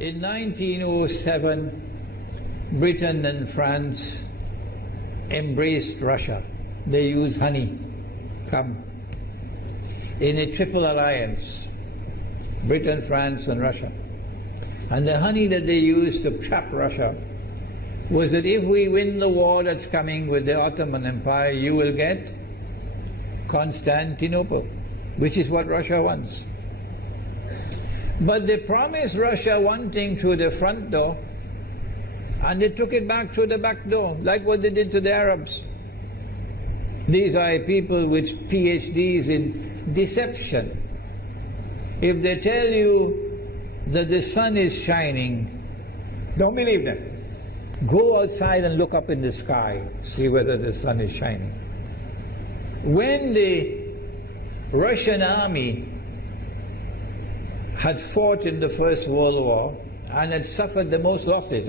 In 1907, Britain and France embraced Russia. They used honey, in a triple alliance, Britain, France and Russia. And the honey that they used to trap Russia was that if we win the war that's coming with the Ottoman Empire, you will get Constantinople, which is what Russia wants. But they promised Russia one thing through the front door, and they took it back through the back door, like what they did to the Arabs. These are people with PhDs in deception. If they tell you that the sun is shining, don't believe them. Go outside and look up in the sky, see whether the sun is shining. When the Russian army had fought in the First World War and had suffered the most losses,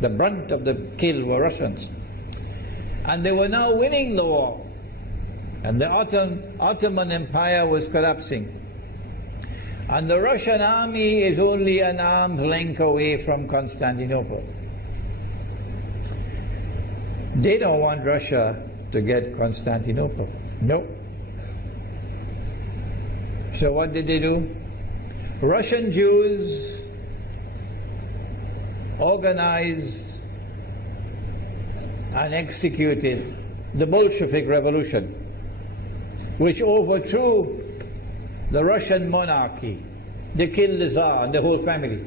the brunt of the kill were Russians, and they were now winning the war, and the Ottoman Empire was collapsing, and the Russian army is only an arm's length away from Constantinople. They don't want Russia to get Constantinople. No. So what did they do? Russian Jews organized and executed the Bolshevik Revolution, which overthrew the Russian monarchy. They killed the Tsar and the whole family,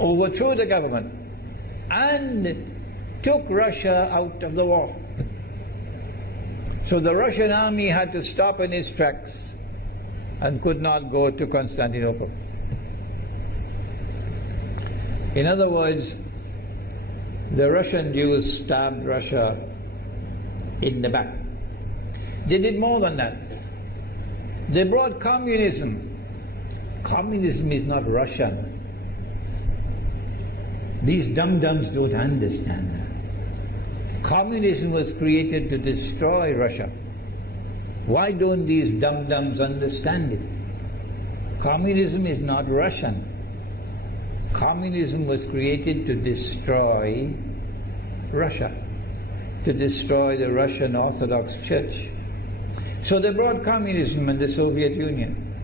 overthrew the government, and took Russia out of the war. So the Russian army had to stop in its tracks and could not go to Constantinople. In other words, the Russian Jews stabbed Russia in the back. They did more than that. They brought communism. Communism is not Russian. These dum-dums don't understand that. Communism was created to destroy Russia. Why don't these dum-dums understand it? Communism is not Russian. Communism was created to destroy Russia, to destroy the Russian Orthodox Church. So they brought communism in the Soviet Union.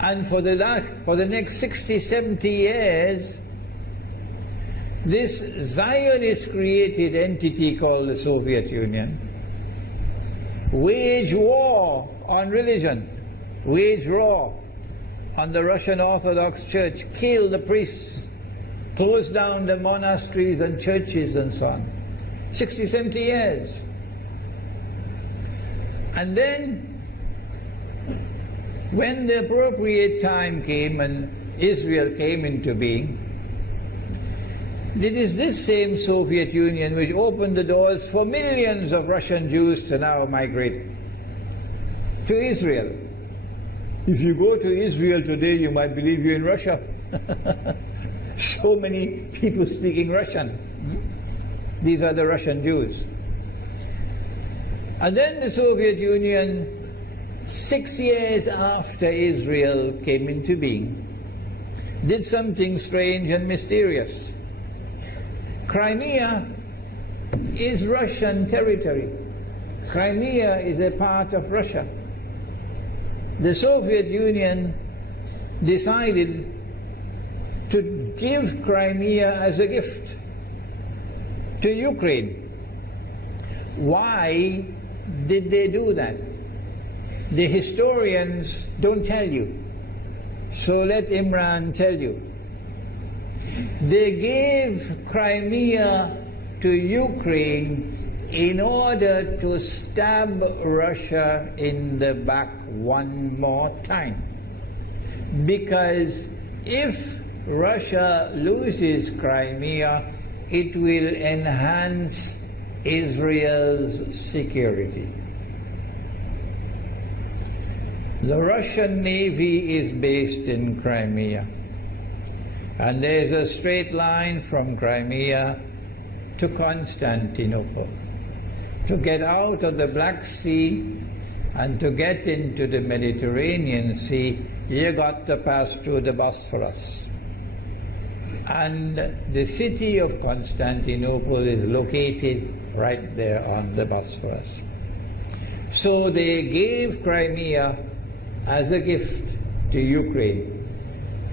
And for the next 60, 70 years, this Zionist-created entity called the Soviet Union waged war on religion, waged war on the Russian Orthodox Church, killed the priests, closed down the monasteries and churches and so on. 60, 70 years. And then, when the appropriate time came and Israel came into being, it is this same Soviet Union which opened the doors for millions of Russian Jews to now migrate to Israel. If you go to Israel today, you might believe you're in Russia. So many people speaking Russian. These are the Russian Jews. And then the Soviet Union, 6 years after Israel came into being, did something strange and mysterious. Crimea is Russian territory. Crimea is a part of Russia. The Soviet Union decided to give Crimea as a gift to Ukraine. Why did they do that? The historians don't tell you. So let Imran tell you. They gave Crimea to Ukraine in order to stab Russia in the back one more time. Because if Russia loses Crimea, it will enhance Israel's security. The Russian Navy is based in Crimea, and there's a straight line from Crimea to Constantinople. To get out of the Black Sea And to get into the Mediterranean Sea, you got to pass through the Bosphorus. And the city of Constantinople is located right there on the Bosphorus. So they gave Crimea as a gift to Ukraine.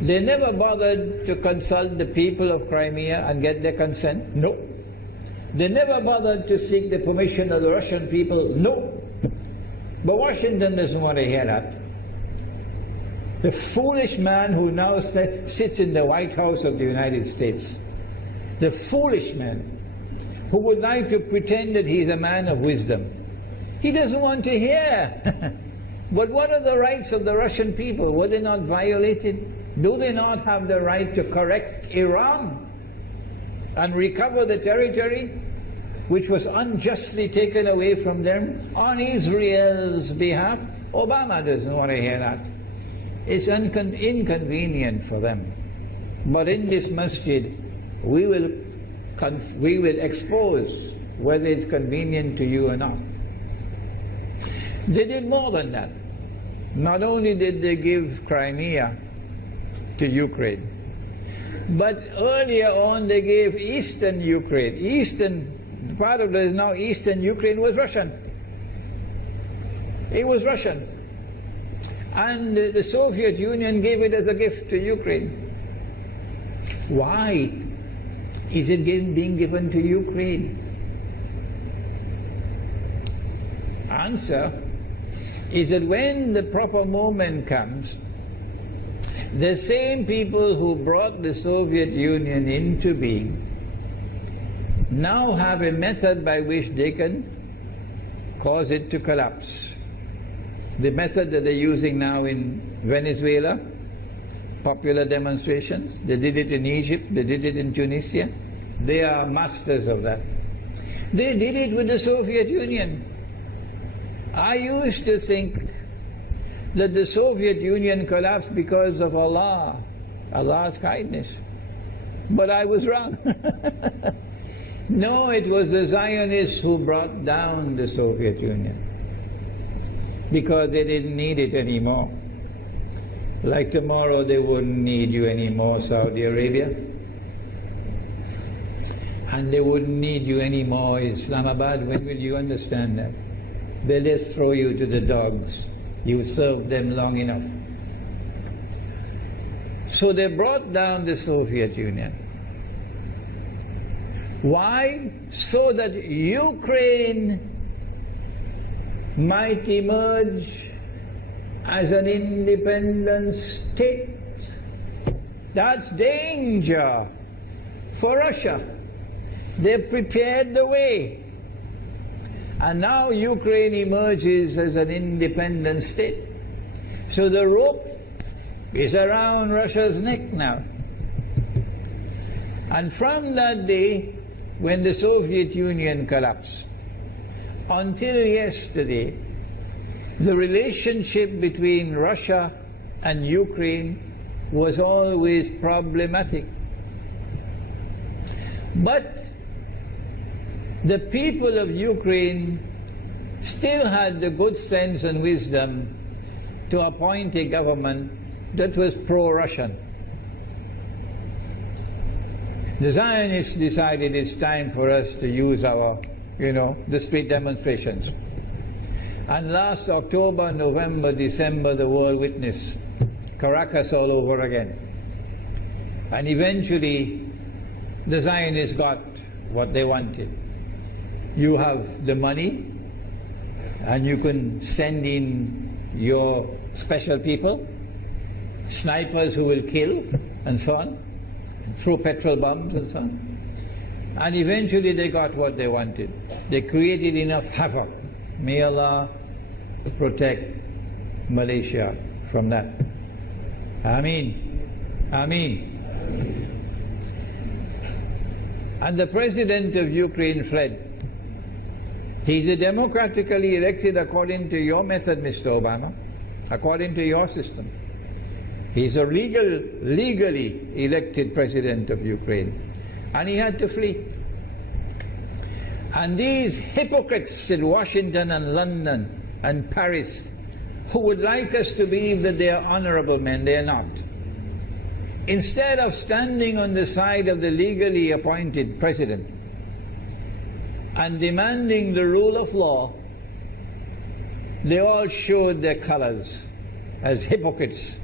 They never bothered to consult the people of Crimea and get their consent. No. They never bothered to seek the permission of the Russian people. No. But Washington doesn't want to hear that. The foolish man who now sits in the White House of the United States, the foolish man who would like to pretend that he's a man of wisdom, he doesn't want to hear. But what are the rights of the Russian people? Were they not violated? Do they not have the right to correct Iran and recover the territory which was unjustly taken away from them on Israel's behalf? Obama doesn't want to hear that. It's inconvenient for them. But in this masjid, we will expose whether it's convenient to you or not. They did more than that. Not only did they give Crimea to Ukraine, but earlier on they gave eastern Ukraine. Eastern, part of it now eastern Ukraine was Russian. It was Russian. And the Soviet Union gave it as a gift to Ukraine. Why is it being given to Ukraine? Answer is that when the proper moment comes, the same people who brought the Soviet Union into being now have a method by which they can cause it to collapse. The method that they're using now in Venezuela, popular demonstrations, they did it in Egypt, they did it in Tunisia, they are masters of that. They did it with the Soviet Union. I used to think that the Soviet Union collapsed because of Allah, Allah's kindness. But I was wrong. No, it was the Zionists who brought down the Soviet Union because they didn't need it anymore. Like tomorrow they wouldn't need you anymore, Saudi Arabia. And they wouldn't need you anymore, Islamabad. When will you understand that? They'll just throw you to the dogs. You served them long enough. So they brought down the Soviet Union. Why? So that Ukraine might emerge as an independent state. That's danger for Russia. They prepared the way. And now Ukraine emerges as an independent state. So the rope is around Russia's neck now. And from that day, when the Soviet Union collapsed, until yesterday, the relationship between Russia and Ukraine was always problematic. But the people of Ukraine still had the good sense and wisdom to appoint a government that was pro-Russian. The Zionists decided it's time for us to use our, the street demonstrations. And last October, November, December, the world witnessed Caracas all over again. And eventually, the Zionists got what they wanted. You have the money, and you can send in your special people, snipers who will kill, and so on, throw petrol bombs and so on. And eventually they got what they wanted. They created enough havoc. May Allah protect Malaysia from that. Ameen. Ameen. And the president of Ukraine fled. He's a democratically elected according to your method, Mr. Obama, according to your system. He's a legally elected president of Ukraine. And he had to flee. And these hypocrites in Washington and London and Paris, who would like us to believe that they are honorable men. They are not. Instead of standing on the side of the legally appointed president and demanding the rule of law, they all showed their colors as hypocrites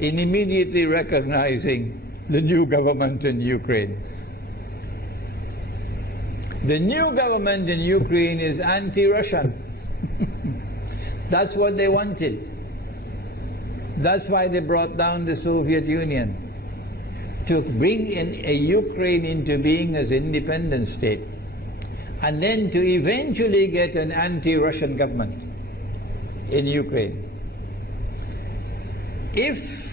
in immediately recognizing the new government in Ukraine. The new government in Ukraine is anti-Russian. That's what they wanted. That's why they brought down the Soviet Union, to bring in a Ukraine into being as an independent state, and then to eventually get an anti-Russian government in Ukraine. If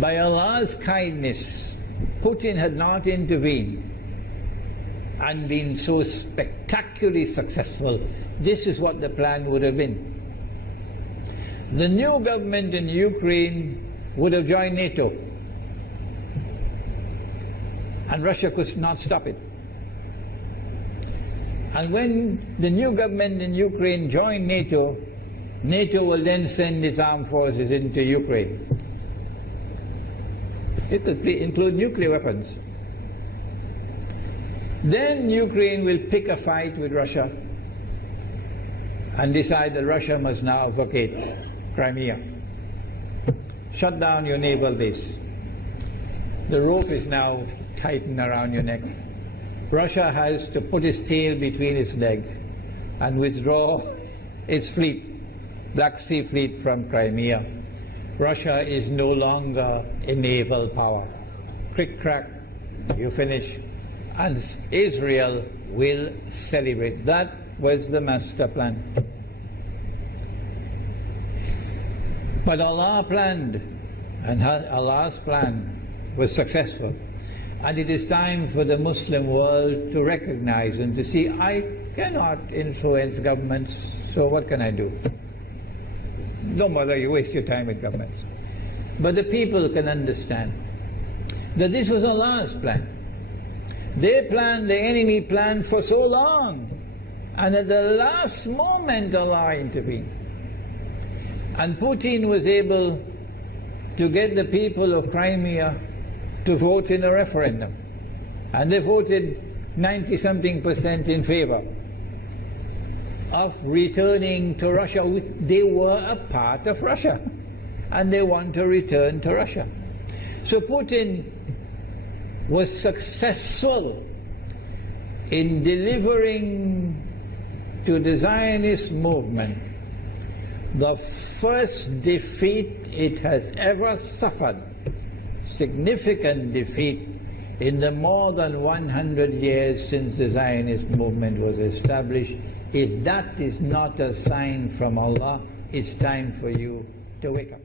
by Allah's kindness Putin had not intervened and been so spectacularly successful, this is what the plan would have been. The new government in Ukraine would have joined NATO, and Russia could not stop it. And when the new government in Ukraine joined NATO, NATO will then send its armed forces into Ukraine. It could include nuclear weapons. Then Ukraine will pick a fight with Russia and decide that Russia must now vacate Crimea. Shut down your naval base. The rope is now tightened around your neck. Russia has to put its tail between its legs and withdraw its fleet, Black Sea Fleet, from Crimea. Russia is no longer a naval power. Crick crack, you finish. And Israel will celebrate. That was the master plan. But Allah planned, and Allah's plan was successful. And it is time for the Muslim world to recognize and to see, I cannot influence governments, so what can I do? Don't bother, you waste your time with governments. But the people can understand that this was Allah's plan. They planned, the enemy planned for so long, and at the last moment Allah intervened. And Putin was able to get the people of Crimea to vote in a referendum. And they voted 90-something% in favor of returning to Russia. They were a part of Russia, and they want to return to Russia. So Putin was successful in delivering to the Zionist movement the first defeat it has ever suffered, significant defeat, in the more than 100 years since the Zionist movement was established. If that is not a sign from Allah, it's time for you to wake up.